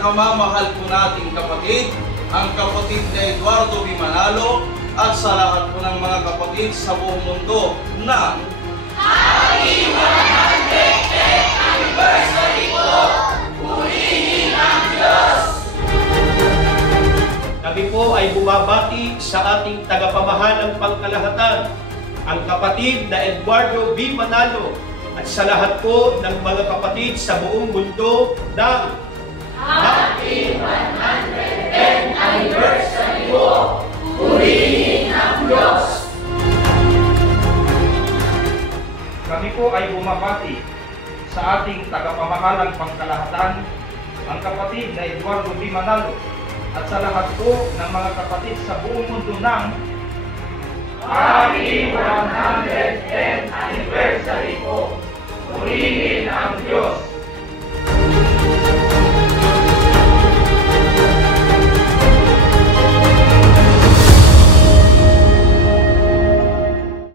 pinakamamahal po nating kapatid, ang kapatid na Eduardo B. Manalo, at sa lahat po ng mga kapatid sa buong mundo na Happy 110th Anniversary po! Purihin ang Diyos! Kami po ay bumabati sa ating tagapamahalang pangkalahatan, ang kapatid na Eduardo B. Manalo, at sa lahat po ng mga kapatid sa buong mundo ng Happy 110th Anniversary po! Purihin ang Diyos! Kami po ay bumabati sa ating tagapamahalang pangkalahatan, ang kapatid na Eduardo B. Manalo, at sa lahat po ng mga kapatid sa buong mundo ng Happy 110th Anniversary po! Purihin ang